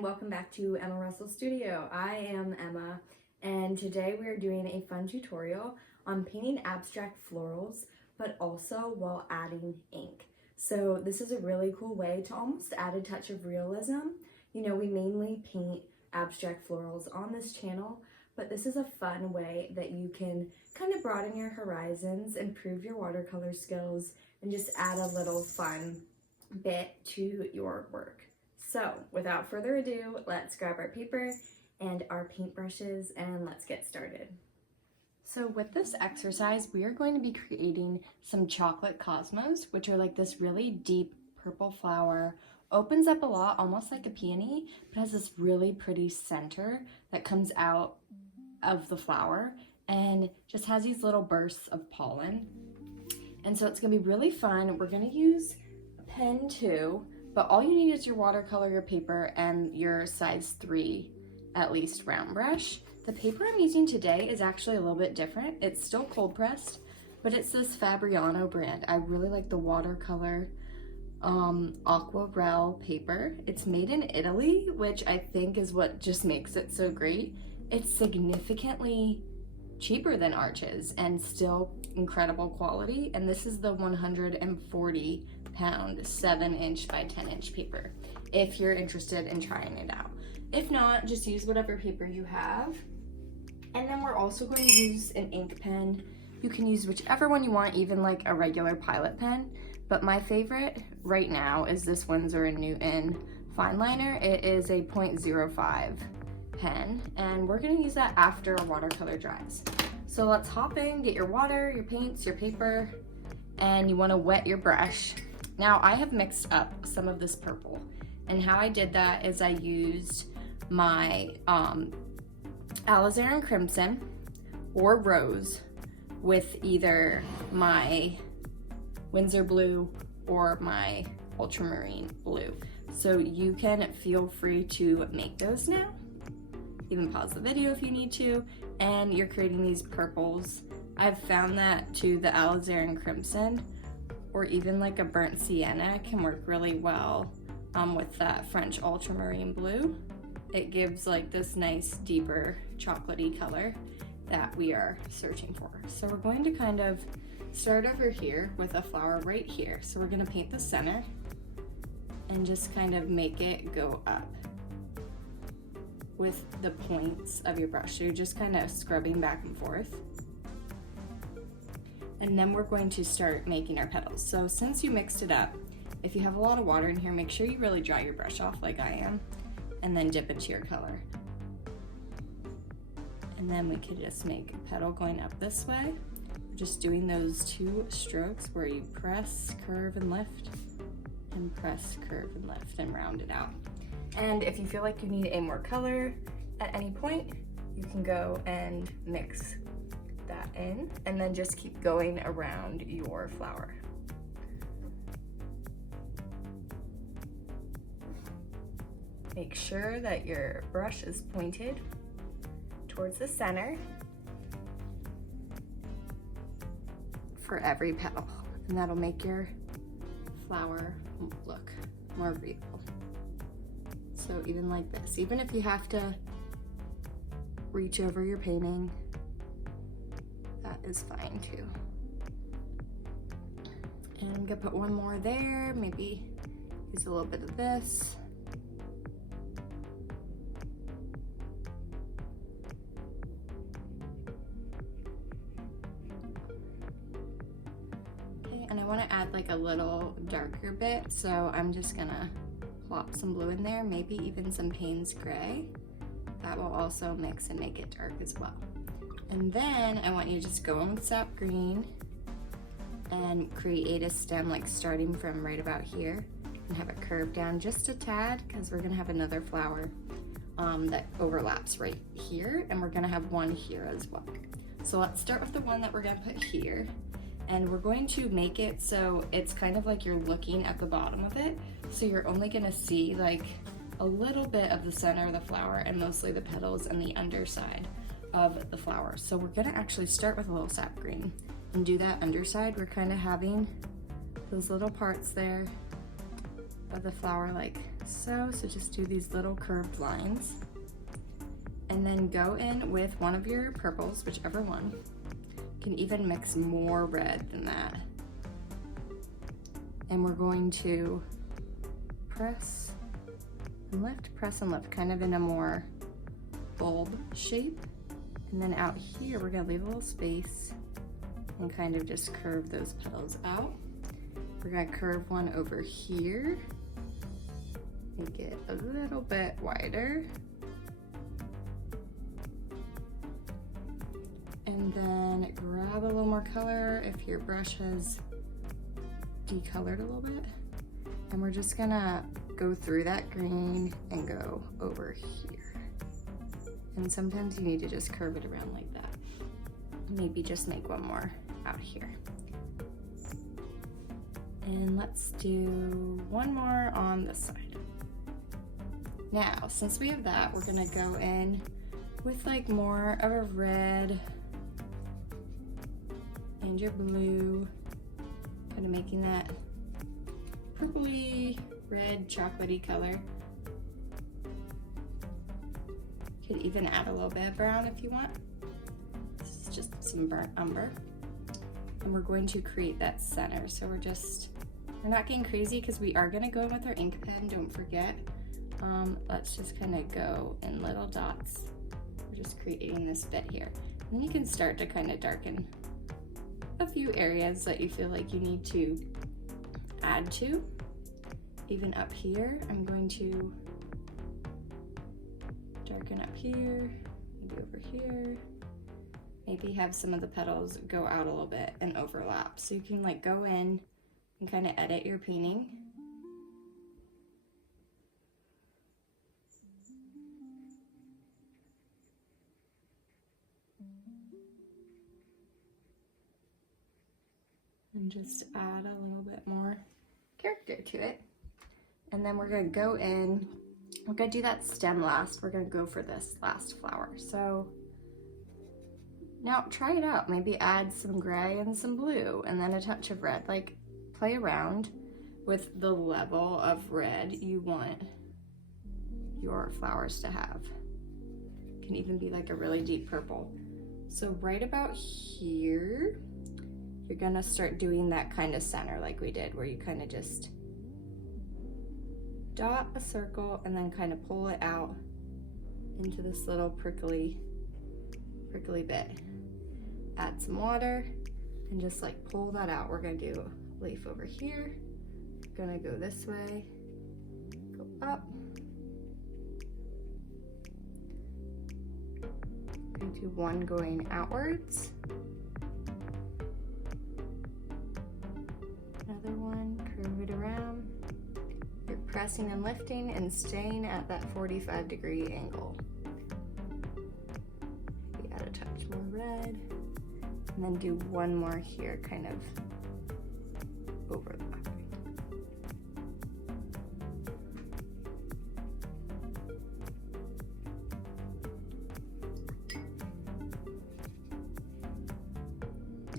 and welcome back to Emma Russell Studio. I am Emma, and today we are doing a fun tutorial on painting abstract florals, but also while adding ink. So this is a really cool way to almost add a touch of realism. You know, we mainly paint abstract florals on this channel, but this is a fun way that you can kind of broaden your horizons, improve your watercolor skills, and just add a little fun bit to your work. So without further ado, let's grab our paper and our paintbrushes and let's get started. So with this exercise, we are going to be creating some chocolate cosmos, which are like this really deep purple flower, opens up a lot, almost like a peony, but has this really pretty center that comes out of the flower and just has these little bursts of pollen. And so it's gonna be really fun. We're gonna use a pen too, but all you need is your watercolor, your paper, and your size 3, at least, round brush. The paper I'm using today is actually a little bit different. It's still cold pressed, but it's this Fabriano brand. I really like the watercolor aquarelle paper. It's made in Italy, which I think is what just makes it so great. It's significantly cheaper than Arches and still incredible quality. And this is the 140 pound 7-inch by 10-inch paper if you're interested in trying it out. If not, just use whatever paper you have. And then we're also going to use an ink pen. You can use whichever one you want, even like a regular Pilot pen, but my favorite right now is this Winsor & Newton fine liner. It is a 0.05 pen, and we're going to use that after our watercolor dries. So let's hop in, get your water, your paints, your paper, and you want to wet your brush. Now I have mixed up some of this purple, and how I did that is I used my alizarin crimson or rose with either my Winsor blue or my ultramarine blue. So you can feel free to make those now. Even pause the video if you need to, and you're creating these purples. I've found that too, the alizarin crimson or even like a burnt sienna can work really well with that French ultramarine blue. It gives like this nice deeper chocolatey color that we are searching for. So we're going to kind of start over here with a flower right here. So we're going to paint the center and just kind of make it go up with the points of your brush. So you're just kind of scrubbing back and forth. And then we're going to start making our petals. So since you mixed it up, if you have a lot of water in here, make sure you really dry your brush off like I am, and then dip into your color. And then we could just make a petal going up this way. We're just doing those 2 strokes where you press, curve, and lift, and press, curve, and lift, and round it out. And if you feel like you need a more color at any point, you can go and mix that in, and then just keep going around your flower. Make sure that your brush is pointed towards the center for every petal, and that'll make your flower look more real. So even like this, even if you have to reach over your painting, that is fine too. And I'm gonna put one more there, maybe use a little bit of this. Okay, and I wanna add like a little darker bit, so I'm just gonna plop some blue in there, maybe even some Payne's gray. That will also mix and make it dark as well. And then I want you to just go in with sap green and create a stem, like starting from right about here, and have it curve down just a tad, because we're gonna have another flower that overlaps right here, and we're gonna have one here as well. So let's start with the one that we're gonna put here, and we're going to make it so it's kind of like you're looking at the bottom of it, so you're only gonna see like a little bit of the center of the flower and mostly the petals and the underside of the flower. So we're gonna actually start with a little sap green and do that underside. We're kind of having those little parts there of the flower like so just do these little curved lines. And then go in with one of your purples, whichever one. You can even mix more red than that. And we're going to press and lift, kind of in a more bulb shape. And then out here, we're gonna leave a little space and kind of just curve those petals out. We're gonna curve one over here, make it a little bit wider. And then grab a little more color if your brush has decolored a little bit. And we're just gonna go through that green and go over here. And sometimes you need to just curve it around like that. Maybe just make one more out here. And let's do one more on this side. Now, since we have that, we're gonna go in with like more of a red and your blue, kind of making that purpley, red, chocolatey color. You could even add a little bit of brown if you want. This is just some burnt umber. And we're going to create that center. So we're not getting crazy because we are gonna go in with our ink pen, don't forget. Let's just kind of go in little dots. We're just creating this bit here. And then you can start to kind of darken a few areas that you feel like you need to add to. Even up here, I'm going to darken up here, maybe over here. Maybe have some of the petals go out a little bit and overlap. So you can like go in and kind of edit your painting. And just add a little bit more character to it. And then we're gonna go in, we're gonna do that stem last. We're gonna go for this last flower. So now try it out. Maybe add some gray and some blue and then a touch of red. Like play around with the level of red you want your flowers to have. It can even be like a really deep purple. So right about here, you're gonna start doing that kind of center like we did, where you kind of just dot a circle and then kind of pull it out into this little prickly bit. Add some water and just like pull that out. We're gonna do a leaf over here. Gonna go this way, go up. Gonna do one going outwards. Another one, curve it around. You're pressing and lifting and staying at that 45-degree angle. Maybe add a touch more red. And then do one more here, kind of overlapping.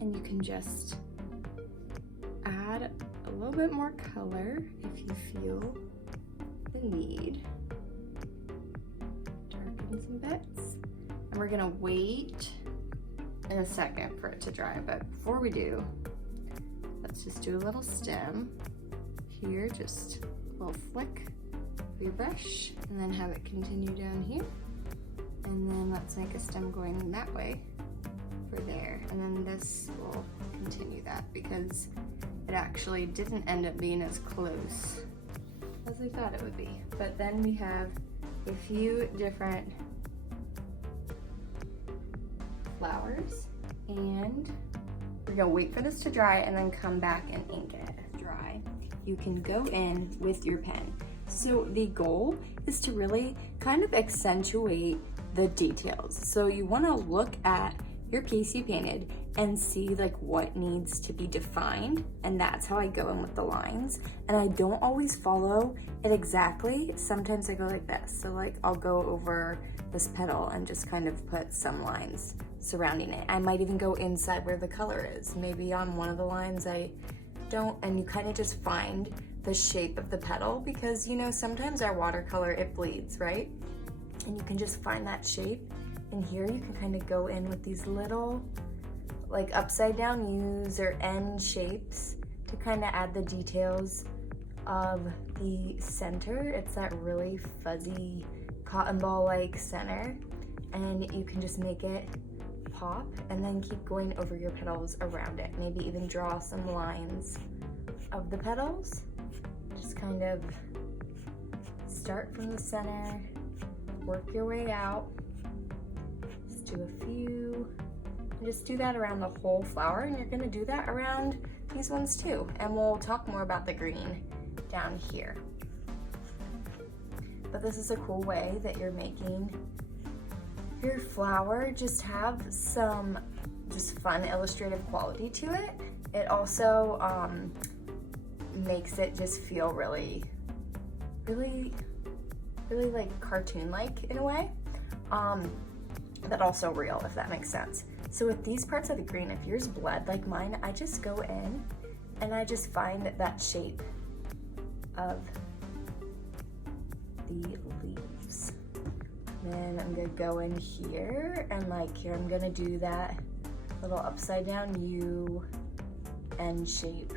And you can just add a little bit more color if you feel the need. Darken some bits. And we're gonna wait in a second for it to dry, but before we do, let's just do a little stem here, just a little flick of your brush, and then have it continue down here. And then let's make a stem going that way for there. And then this will continue that because it actually didn't end up being as close as I thought it would be. But then we have a few different flowers, and we're gonna wait for this to dry and then come back and ink it. Dry, you can go in with your pen. So the goal is to really kind of accentuate the details. So you wanna look at your piece you painted and see like what needs to be defined, and that's how I go in with the lines. And I don't always follow it exactly. Sometimes I go like this. So like I'll go over this petal and just kind of put some lines surrounding it. I might even go inside where the color is. Maybe on one of the lines I don't, and you kind of just find the shape of the petal, because you know, sometimes our watercolor, it bleeds, right? And you can just find that shape. And here you can kind of go in with these little like upside down U's or N shapes to kind of add the details of the center. It's that really fuzzy cotton ball like center, and you can just make it pop and then keep going over your petals around it. Maybe even draw some lines of the petals. Just kind of start from the center, work your way out. Just do a few, and just do that around the whole flower, and you're gonna do that around these ones too. And we'll talk more about the green down here. But this is a cool way that you're making your flower just have some just fun illustrative quality to it. It also makes it just feel really like cartoon-like in a way, but also real, if that makes sense. So with these parts of the green, if yours bled like mine, I just go in and I just find that shape of the leaves. Then I'm gonna go in here, and like here I'm gonna do that little upside down U N shape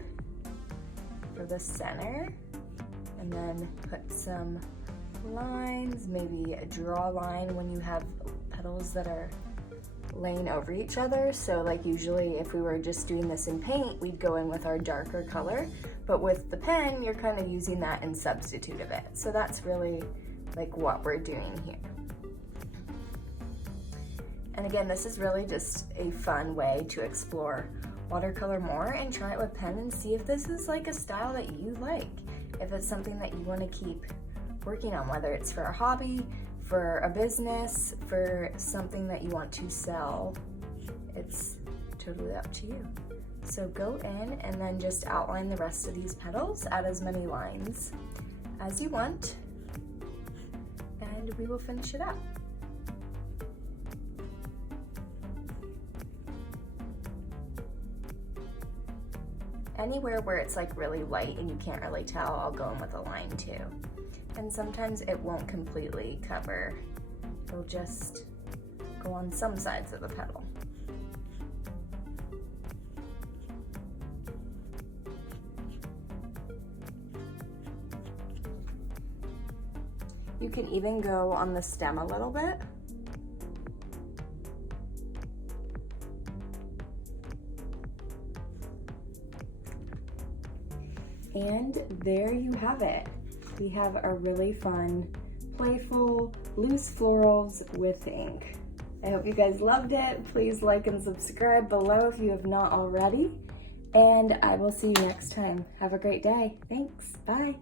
for the center, and then put some lines, maybe draw a line when you have petals that are laying over each other. So like usually if we were just doing this in paint, we'd go in with our darker color, but with the pen, you're kind of using that in substitute of it. So that's really like what we're doing here. And again, this is really just a fun way to explore watercolor more and try it with pen and see if this is like a style that you like. If it's something that you want to keep working on, whether it's for a hobby, for a business, for something that you want to sell, it's totally up to you. So go in and then just outline the rest of these petals, add as many lines as you want, and we will finish it up. Anywhere where it's like really light and you can't really tell, I'll go in with a line too. And sometimes it won't completely cover, it'll just go on some sides of the petal. You can even go on the stem a little bit. And there you have it. We have a really fun, playful, loose florals with ink. I hope you guys loved it. Please like and subscribe below if you have not already. And I will see you next time. Have a great day. Thanks. Bye.